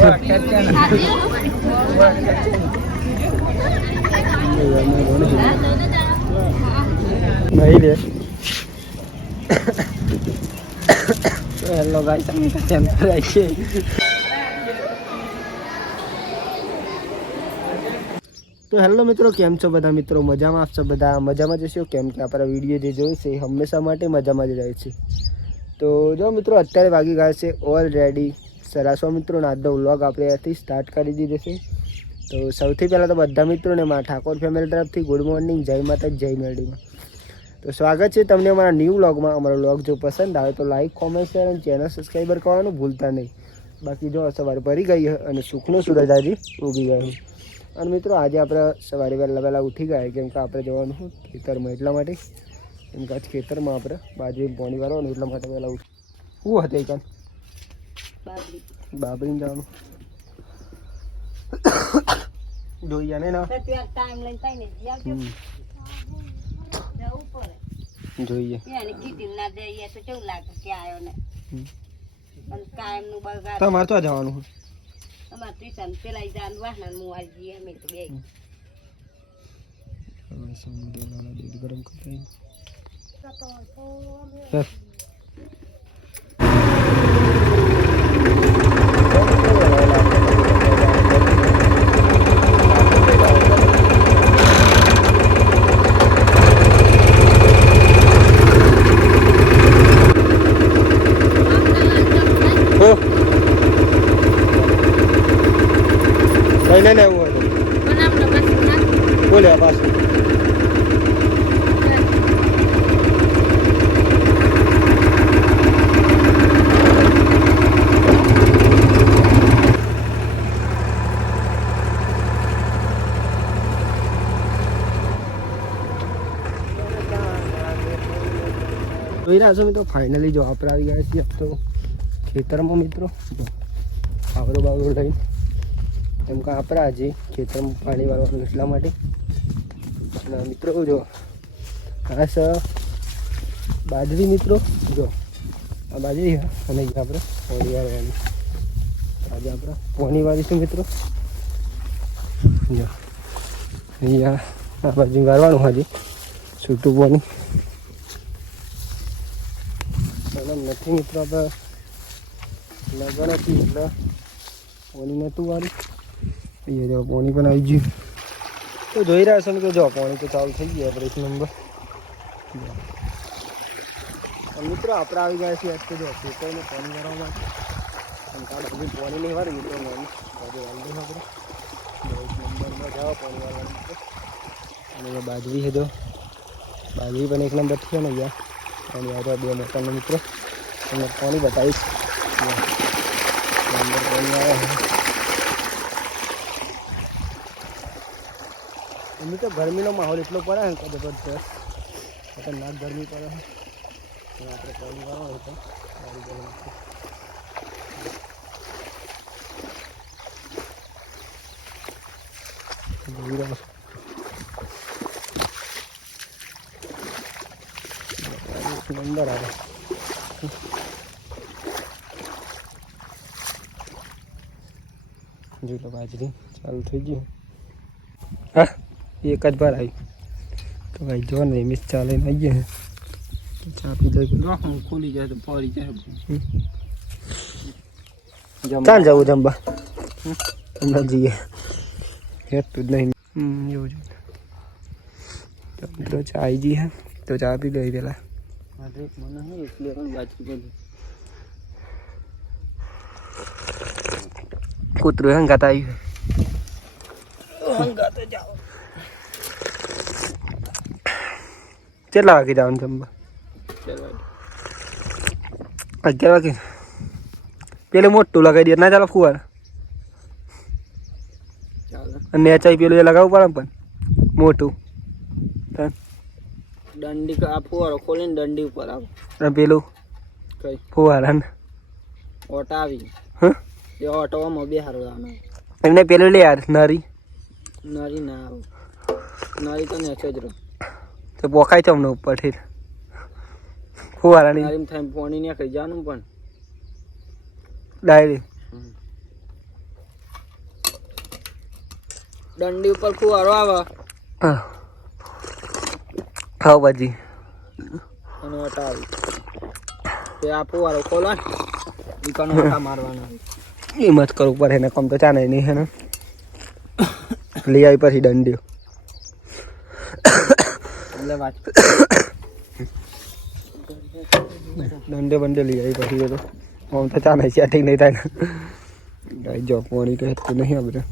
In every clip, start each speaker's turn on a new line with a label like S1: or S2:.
S1: Hello guys અમે તો hello મિત્રો, કેમ છો બધા મિત્રો? મજામાં આપશો બધા? મજામાં જશો કેમ કે આપણા વીડિયો જે જોયું છે એ હંમેશા માટે મજામાં જ રહે છે. તો જો મિત્રો, અત્યારે વાગી ગયા છે ઓલરેડી સરાસો મિત્રોને આજનો વ્લોગ આપણે અહીંથી સ્ટાર્ટ કરી દીધો છે. તો સૌથી પહેલાં તો બધા મિત્રોને મારા ઠાકોર ફેમિલી તરફથી ગુડ મોર્નિંગ જય માતા જય મેરડીમાં. તો સ્વાગત છે તમને અમારા ન્યૂ વ્લોગમાં અમારો વ્લોગ જો પસંદ આવે તો લાઈક કોમેન્ટ શેર અને ચેનલ સબસ્ક્રાઈબર કરવાનું ભૂલતા નહીં. બાકી જો સવારે ભરી ગઈ અને સુખનો સૂરજ આજે ઉગી ગયો. અને મિત્રો આજે આપણે સવારે વહેલા વહેલા ઉઠી ગયા કેમ કે આપણે જવાનું ખેતરમાં એટલા માટે. કેમ કે આજ ખેતરમાં આપણે બાજરી પોણી વાળવાનું એટલા માટે વહેલા ઉઠી. શું હતી કાન બાબરીને જવાનું જોઈએ ને? ના
S2: ટાઈમ લઈને કઈ નહીં જવું પડે
S1: જોઈએ.
S2: એને કીધું ના દઈએ તો કેવું લાગે કે આવ્યો ને. પણ કાયમનું બગાડ.
S1: તમારે તો જવાનું
S2: અમારે ટ્યુશન પેલા જાન વાહન હું આવી જઈએ અમે તો બે
S1: ગરમ છો મિત્રો? ફાઇનલી જો આપણે આવી ગયા છીએ તો ખેતરમાં મિત્રો આવરો બાવરો લઈને, એમ કે આપણે આજે ખેતરમાં પાણી વાળવાનું એટલા માટે. અને મિત્રો જો ખાસ બાજરી મિત્રો, જો આ બાજરી અને આપણે પોણી વાળવાની. આજે આપણે પોણી વાળીશું મિત્રો. જો, અહીંયા આ બાજુ વાળવાનું હજી છૂટું પોણી અને નથી મિત્રો આપણે લગન હતી એટલે પોણી નહોતું વાળી. એ જો પોણી પણ આવી ગયું. તો જોઈ રહ્યા છો ને કે જો, પોણી તો ચાલુ થઈ ગયા આપણે એક નંબર મિત્રો, આપણે આવી ગયા છીએ આજે જો, ખેતરને પાણી ભરવા માટે. અને કાલે હજી પાણી નહીં વાળી આજે વાળી આપણે. જો, એક નંબરમાં જાઓ પાણી વાળવા મિત્રો અને બાજરી છે જો. બાજરી પણ એક નંબર છે ને અહીંયા. અને આ બે મોટાના મિત્રો. તમને પાણી બતાવીશ જો, નંબર પાણી આવે છે એમની તો ગરમીનો માહોલ એટલો પડે ને કે જબરદસ્ત ખતરનાક ગરમી પડે છે તો આપણે પાણી વાળવાનું તો ગાડી ગરમ છે. જોઈ રહ્યા છો. એક નંબર આવે જોઈ લો બાજરી ચાલુ થઈ ગયું. હા એક જ બાર આવી. તો ભાઈ જો ને મિસ ચાલે આવીએ તો ચા પી લઈ
S3: ખુલી જાય તો ફરી જાય.
S1: ચાલ જવું જમવા? હમણાં જઈએ. હેતું જ નહીં. એવું છે તો મિત્રો ચા આવી ગઈ હે. તો ચા પી લઈ પેલા.
S3: મને એટલે બાજુ
S1: કૂતરું હંગાત આવ્યું કેટલા વાગે જવાનું જમવા અગિયાર વાગે પેલું મોટું લગાવી દે ના ચાલો ફુવાર
S3: ચાલે
S1: અને એચઆઈ પેલું એ લગાવવું પડે પણ મોટું.
S3: દંડી આ ફુવારો ખોલીને દંડી ઉપર આવો
S1: પેલું
S3: કઈ
S1: ફુવારા ને
S3: ઓટા આવી
S1: હા
S3: એ ઓટોમાં બે હારો આનો
S1: એમને પેલું લે યાર નરી.
S3: નરી ના આવ. નરી તો નેચે જ રહો.
S1: તો પોખાય છે અમને ઉપરથી. ફુવારાની.
S3: નરીમ થાય પાણી ને ખાઈ જવાનું પણ.
S1: ડાયરી.
S3: દંડી ઉપર ફુવારો આવે.
S1: ખાવ ભાજી.
S3: અને હટાવી તે આ ફુવારો ખોલો ને. દુકાનો મારવાના.
S1: એ મત કરવું પડે એને કમ તો ચાલે નહીં હે ને? લઈ આવી પછી દંડ્યો. દંડે બંડે લઈ આવી પછી તો. આમ તો ચાલે સેટિંગ નહીં થાય ને? ગાય જોબ મોડી તો હેતું નહીં આપણે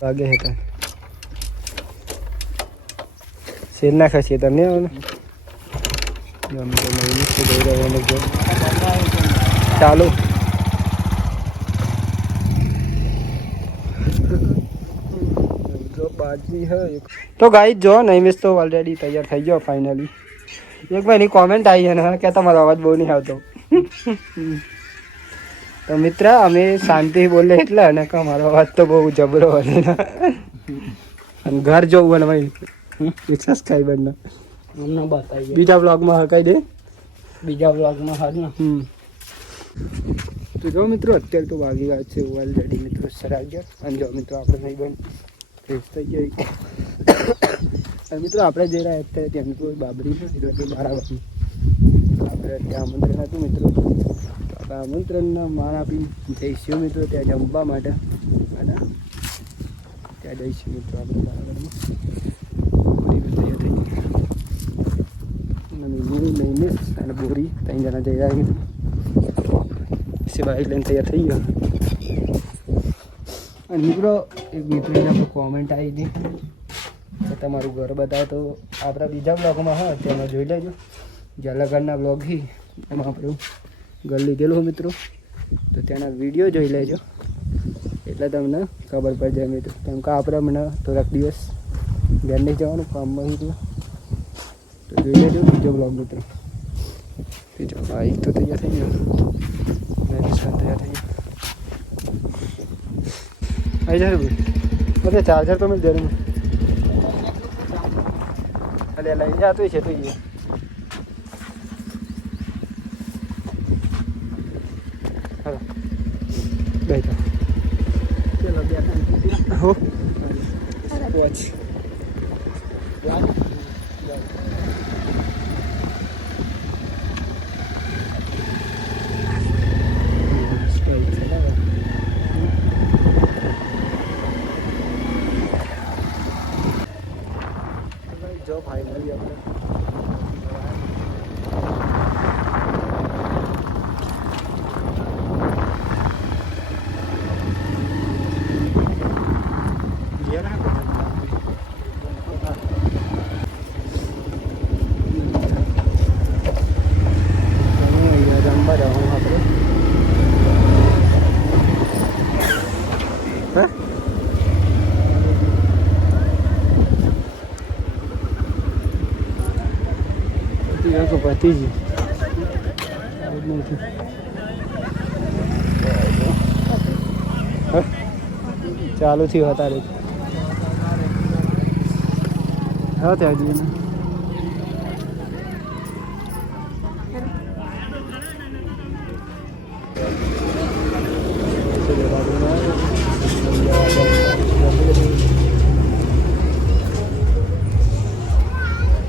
S1: વાગે હતા શેર નાખે છે તમને આવે ને ચાલો. જો બાજી હે તો ગાઈ જો નૈમિષ તો ઓલરેડી તૈયાર થઈ ગયો ફાઇનલી એક ભાઈની કોમેન્ટ આવી છે કે તમારો અવાજ બહુ નહીં આવતો. તો મિત્ર અમે શાંતિ બોલે એટલે અને કે મારો અવાજ તો બહુ જબરો હતો અને ઘર જોવું અને ભાઈ એક સબસ્ક્રાઈબર ને. બીજા બ્લોગમાં હકાઈ દે.
S3: બીજા બ્લોગમાં હાલ ને.
S1: હમ. તો જો મિત્રો, અત્યારે તો વાગી ગયા છે ઓલરેડી મિત્રો સરાઈ ગયા અને જો મિત્રો, આપણે નહીં બન ફ્રેશ થઈ ગયા અને મિત્રો, આપણે જે રહ્યા અત્યારે ત્યાં કોઈ બાબરી એટલે કે બારાબારી આપણે ત્યાં આમંત્રણ હતું મિત્રો. આપણે આમંત્રણના માન આપી જઈશું મિત્રો, ત્યાં જમવા માટે. અને ત્યાં જઈશું મિત્રો આપણે બારાબારીમાં. અને લઈને અને બોરી, ત્રણ જણા જઈ રહ્યા છીએ પછી બાઈક લઈને તૈયાર થઈ ગયો. અને મિત્રો એક મિત્રની આપણે કોમેન્ટ આવી હતી કે તમારું ઘર બતાવો તો આપણા બીજા બ્લોગમાં હા તેમાં જોઈ લેજો. જ્યાં લગનના બ્લોગ હી, એમાં આપણું ઘર લીધેલું મિત્રો. તો ત્યાંના વીડિયો જોઈ લેજો. એટલે તમને ખબર પડી જાય મિત્રો. કેમ કે આપણે હમણાં થોડાક દિવસ ઘર નહીં જવાનું, કામમાં હતું તો જોઈ લેજો બીજો બ્લોગ મિત્રો. બીજો બાઈક તો તૈયાર થઈ ગયો. મેં તૈયાર થઈ ગયો. આવી જાય ભાઈ. બધે ચાર્જર તો મેં જરૂર અલે લઈ જતું છે તું એ હાલો. બેઠા.
S3: ચલો બે ત્રણ
S1: હો વોચ જો ફાઇનલી આપણે ઘેર જમવા જવાનું આપણે હે? કે પતી હે? ચાલુ થયું હતા હા ત્યાં જઈએ ને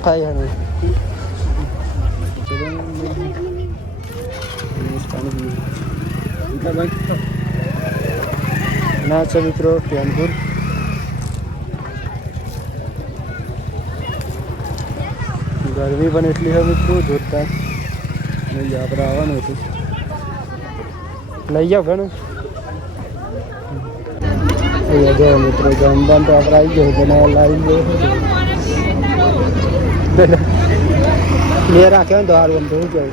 S1: થાય હવે ના છે મિત્રો ટેનપુર ગરમી પણ એટલી હોય મિત્રો જોતા નહીં આપણે આવવાનું હતું. લઈ જાઓ ઘણું મિત્રો, જમવાનું તો આપણે આવી ગયો તેને લાવી ગયો મેં રાખ્યો ને તો સારું એમ જોવું કેવું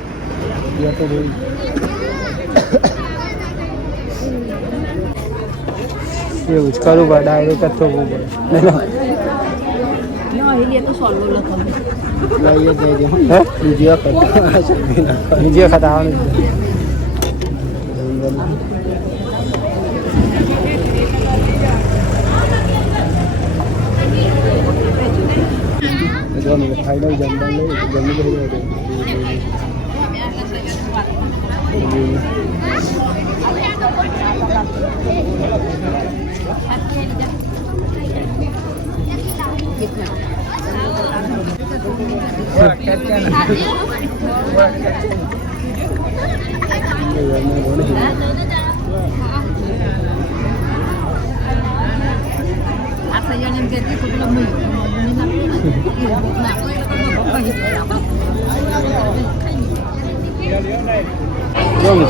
S1: બે એવું જ કરવું પડે. ડાયરેક્ટ જ થવું પડે
S3: લઈએ જઈ બીજી વખત.
S1: બીજી વખત આવવાનું. મિનિટ ફાઇનલ જમવાનું જમવું પડી ગયું હતું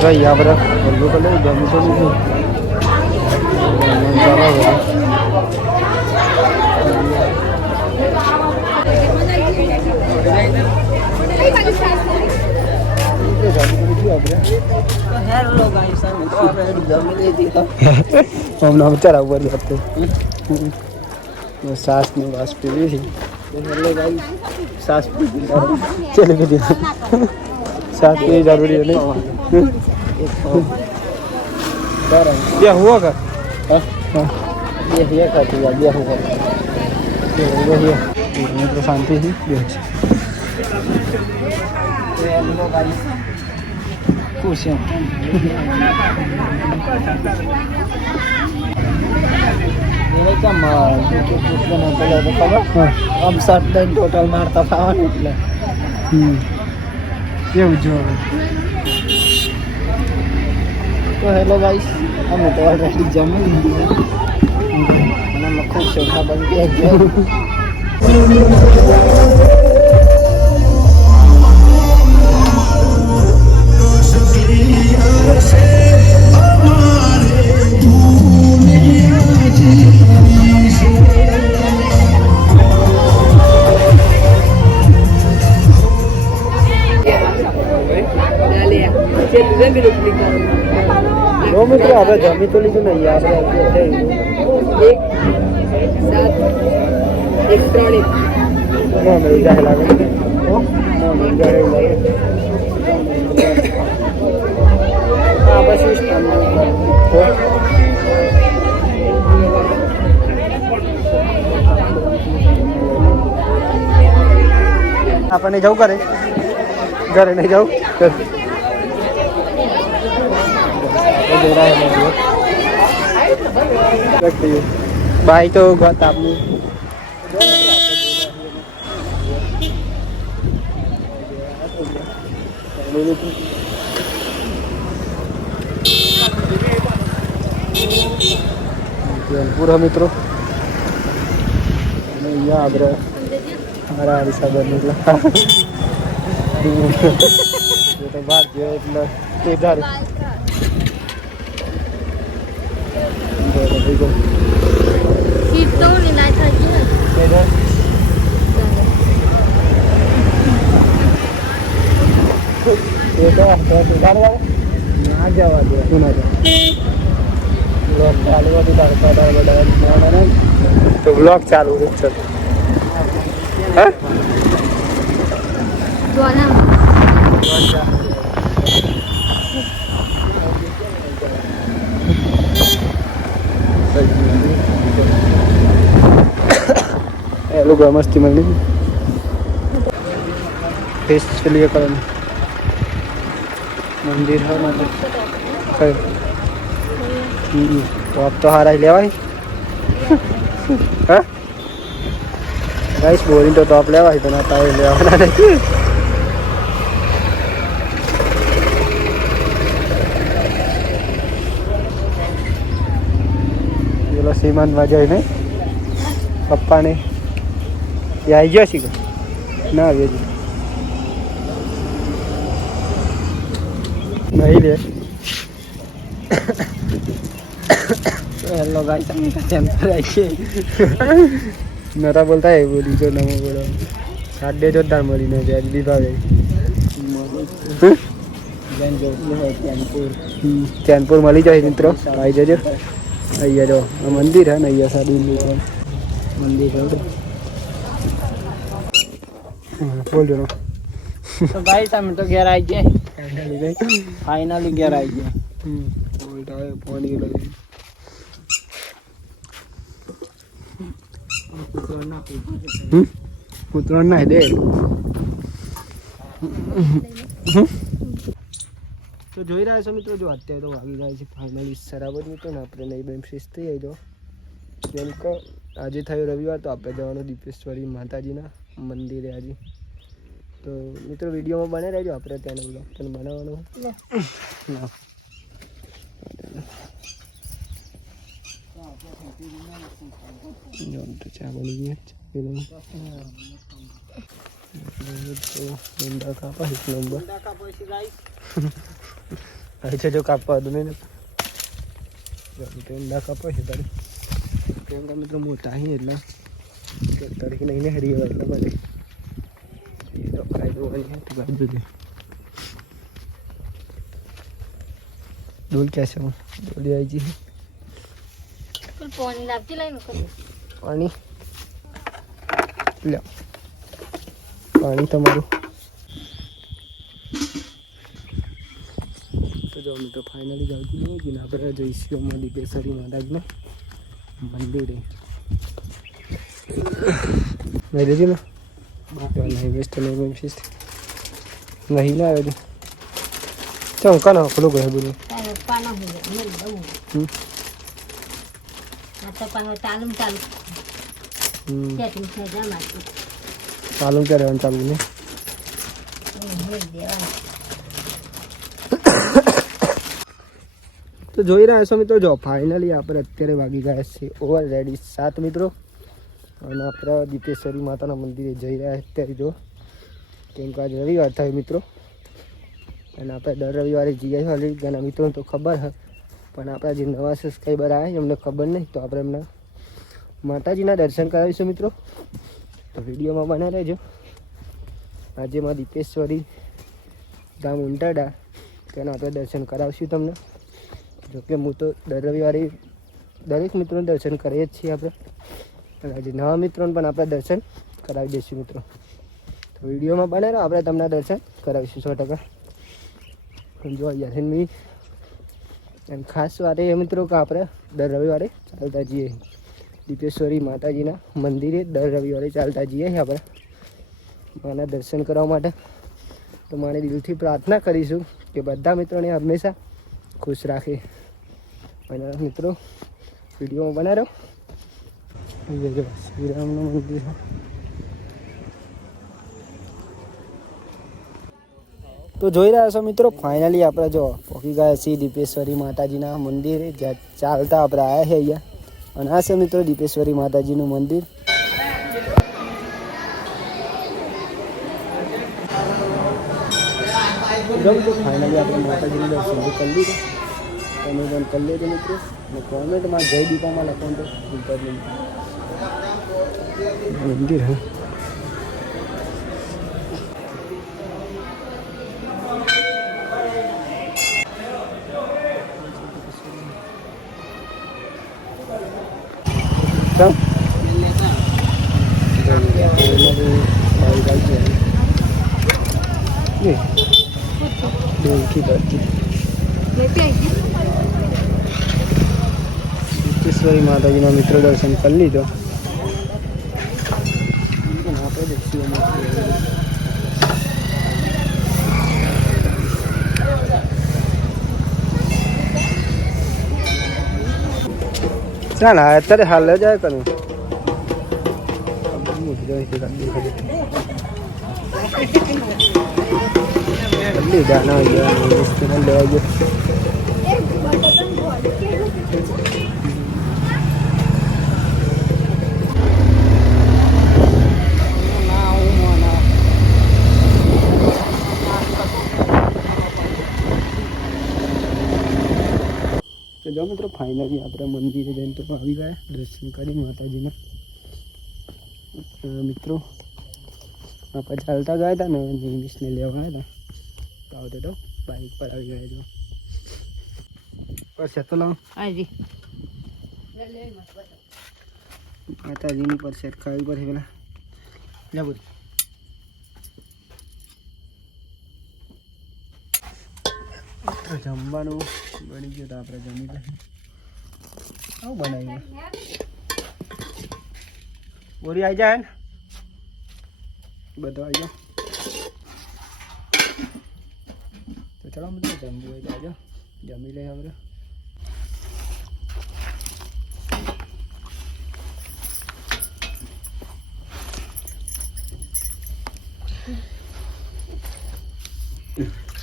S1: આપણે
S3: હેલો ગાઈસ અમે તો જમી લીધી તો
S1: હમણાં વિચાર ઉપર જતો સાસ ને વાસ પીવી ભાઈ સાસ પીવી ચલી ગઈ સાસ પીવી જરૂરી નહીં બે હુआ કર બે હિયા કરતી બે હુआ બે હિયા મિત્રો શાંતિ છે બે
S3: હેલો ગાઈસ ખુશ છું એને કેમ યુટ્યુબ પેલો તો ખબર
S1: હા
S3: આમ શર્ટ દઈને ટોટલ મારતા ફાવાનું એટલે
S1: હમ કેવું જો
S3: તો હેલો ગાઈસ, અમે તો ઓલરેડી જમી લીધું. અને અમે ખૂબ ચોખા બની ગયા છે
S1: જો મિત્રો આપણે જમી તો લીધું નહીં આપણે ના મળી જાય લાગે ના મળી જાય એવું લાગે
S3: આ પછી સ્ટાન્ડ
S1: આપણને જવું ઘરે ઘરે નહીં જવું બાઈ તો ગત આપની પૂરા મિત્રો અને અહીંયા આપણે મારા હરીસાગર નીકળ્યા એ તો બહાર ગયો એટલે તે ધારું ના થાય ધાર. એ તો આપણે
S3: ના જવા દે
S1: શું ના. તો બ્લોક ચાલુ છે ચલ पूरा मस्ती मरने फेस के लिए कर मंदिर है, मंदिर। हम्म, तो अब तो हारा ही लिया भाई। हाँ? गाइस बोरिंग तो, तो आप ले भाई तो बनाता है ले आना नहीं सीमंत मज़ा है नहीं पप्पा ने। એ આવી ગયો છે ના આવી હજી નહીં લે
S3: હેલો ગાઈસ અમે ટેમ્પર આવીએ
S1: નતા બોલતા એ બોલી જો નમો બોલો. સાડે જોરદાર મળીને જાય
S3: ટેમ્પુર
S1: ચેનપુર મળી જાય મિત્રો. આવી જજો. અહીંયા જો આ મંદિર હે ને અહીંયા સાડી દુકાન
S3: મંદિર
S1: બોલજો નો
S3: તો ભાઈ તમે તો ઘેર આવી ગયા. ફાઇનલી ઘેર આવી ગયા.
S1: પાણી લઈ કૂતરો ના દે. તો જોઈ રહ્યા છો મિત્રો જો અત્યારે તો વાગી ગયા છે ફાઇનલી સરાબર મિત્રો ને આપણે નહીં બેન ફ્રેશ થઈ જાય તો. જેમ કે આજે થયો રવિવાર તો આપણે જવાનું દીપેશ્વરી માતાજીના મંદિરે આજે તો મિત્રો વિડીયોમાં બને રહેજો આપણે ત્યાંનો બ્લોગ તને બનાવવાનો હોય. ના જો આમ તો ચા બની ગઈ છે. પેલું તો ઊંડા કાપા એક નંબર હવે છે જો કાપવા હતું નહીં ને જો આમ તો ઊંડા કાપા છે તારે કેમ કે મિત્રો મોટા અહીં એટલા કે તરીકે નહીં ને હરી હોય એટલા માટે એ તો કાયદો હોય છે તો કાઢી દેજે ડોલ ક્યાં છે હું ડોલી આવી જઈ
S2: પાણી લાવતી લઈને
S1: પાણી લ્યો પાણી તમારું તો જો અમે તો ફાઇનલી જાઉં છું આપણે જઈશું અમારી દીપેશ્વરી માતાજીના મંદિરે નહીં રેડી ને નહીં વેસ્ટ નહીં બેસીસ નહીં ના આવે ચાલ કાના ખુલ્લું ગયો બધું
S2: ચાલુ
S1: ક્યારે રહેવાનું ચાલુ
S2: મેલ
S1: તો જોઈ રહ્યા છો મિત્રો જો ફાઇનલી આપણે અત્યારે વાગી ગયા છે ઓવર રેડી સાત મિત્રો. અને આપણે દીપેશ્વરી માતાના મંદિરે જઈ રહ્યા અત્યારે જો. કેમ કે આજ રવિવાર થાય મિત્રો. અને આપણે દર રવિવારે જઈએ છીએ. ઓલરેડી ઘણા મિત્રોને તો ખબર હ. પણ આપણા જે નવા સબસ્ક્રાઈબર આવ્યા એમને ખબર નહીં. તો આપણે એમના માતાજીના દર્શન કરાવીશું મિત્રો. તો વિડીયોમાં બના રહેજો. આજે માં દીપેશ્વરી ધામ ઉંટાડા. તેના આપણે દર્શન કરાવશું તમને. જોકે હું તો દર રવિવારે દરેક મિત્રોને દર્શન કરીએ જ છીએ આપણે. અને નવા મિત્રોને પણ આપણે દર્શન કરાવી દઈશું મિત્રો. તો વિડીયોમાં બને રહો આપણે તમને દર્શન કરાવીશું સો ટકા. જો યાસીન બી અને ખાસ વાત એ મિત્રો કે આપણે દર રવિવારે ચાલતા જઈએ. દીપેશ્વરી માતાજીના મંદિરે દર રવિવારે ચાલતા જઈએ આપણે. માના દર્શન કરવા માટે. તો મારે દિલથી પ્રાર્થના કરીશું કે બધા મિત્રોને હંમેશા ખુશ રાખે. અને મિત્રો, વિડીયોમાં બના રહો એ જો શ્રીરામનું મંદિર છે. તો જોઈ રહ્યા છો મિત્રો ફાઇનલી આપણે જો પહોંચી ગયા છીએ દીપેશ્વરી માતાજીના મંદિરે જ્યાં ચાલતા આપણે આવ્યા છે અહીંયા. અને આ છે મિત્રો દીપેશ્વરી માતાજીનું મંદિર. જો મિત્રો ફાઇનલી આપણે માતાજીનું દર્શન તો કરી લીધું. તમે પણ કરી લેજો મિત્રો. અને કોમેન્ટમાં જય દીપામાં લખવાનું તો ભૂલતા જ નહીં મંદિર હા ચાલ ડોલથી ડરથી સિદ્ધેશ્વરી માતાજીના મિત્ર દર્શન કરી લીધો આપણે દર્શન ચાલ ના અત્યારે હાલ જાય કરું લીધા ના લેવા ગયો જો મિત્રો ફાઇનલી આપણે મંદિરે જઈને તો આવી ગયા. દર્શન કરી માતાજીના. મિત્રો આપણે ચાલતા ગયા હતા ને નિમિષને લેવા ગયા હતા. તો આવતે તો બાઇક પર આવી ગયા જો પરસેદ તો લાવો.
S2: હાજી.
S1: માતાજીની પરસેદ ખાવી પડશે પેલા. જા બોલ તો જમવાનું બની ગયું તો આપણે જમી લઈએ. આવું બનાવીએ. બોરી આવી જાય ને? બધો આવી જાઓ તો ચલો બધું જમવું હોય તો આવજો. જમી લઈએ આપણે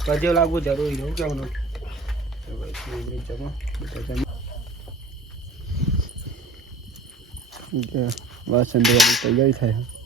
S1: પજ્યો લાગવું જરૂરી એવું કેવું વાસણ ધોવાની તૈયારી થાય.